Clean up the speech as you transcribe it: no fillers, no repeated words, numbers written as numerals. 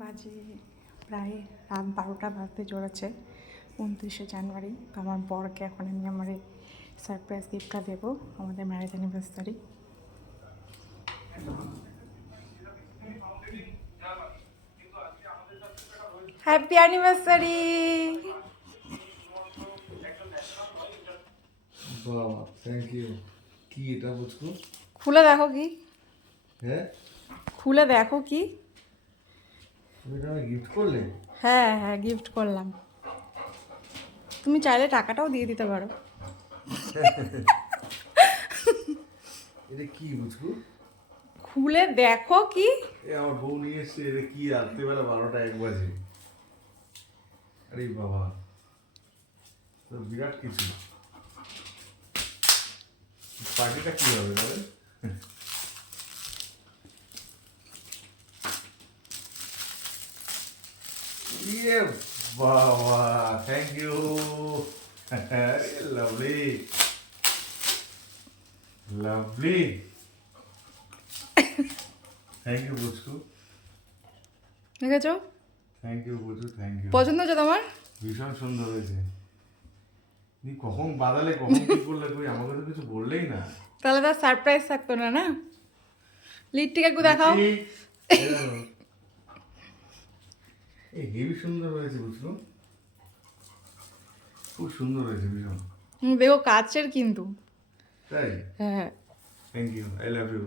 বাজে প্রায় রাত 12টা বাজতে চলেছে, 29শে জানুয়ারি। তো আমার বরকে এখন আমি আমার এই সারপ্রাইজ গিফটটা দেবো, আমাদের ম্যারেজ অ্যানিভার্সারি। Happy anniversary. বাবা থ্যাংক ইউ। কি এটা বুঝকো? খুলে দেখো কি, হ্যাঁ খুলে দেখো কি। তুমি এটা গিফট করলে? হ্যাঁ হ্যাঁ, গিফট করলাম। তুমি চাইলে টাকাটাও দিয়ে দিতে পারো। এটা কি বুঝকো? খুলে দেখো কি। এ আমার বউ নিয়ে এসছে। এটা কি রাত্রিবেলা 12টা 1 বাজে? আরে বাবা, তো বিরাট কিছু। পার্টিটা কি হবে বলেন? ইয়ে বাবা, thank you. Lovely lovely, thank you বুঝকো। দেখেছো? থ্যাংক ইউ বুঝু, থ্যাংক ইউ। পছন্দ হচ্ছে তোমার? ভীষণ সুন্দর হয়েছে। তুমি কখন বাদালে, কখন কি করলে, কই আমাকে তো কিছু বললেই না। তাহলে তার সারপ্রাইজ থাকতো না, না? লিপস্টিক একটু দেখাও। এই হেভি সুন্দর হয়েছে বুঝলো, খুব সুন্দর হয়েছে ভীষণ। দেখো কাচের কিন্তু। তাই? হ্যাঁ। Thank you, I love you.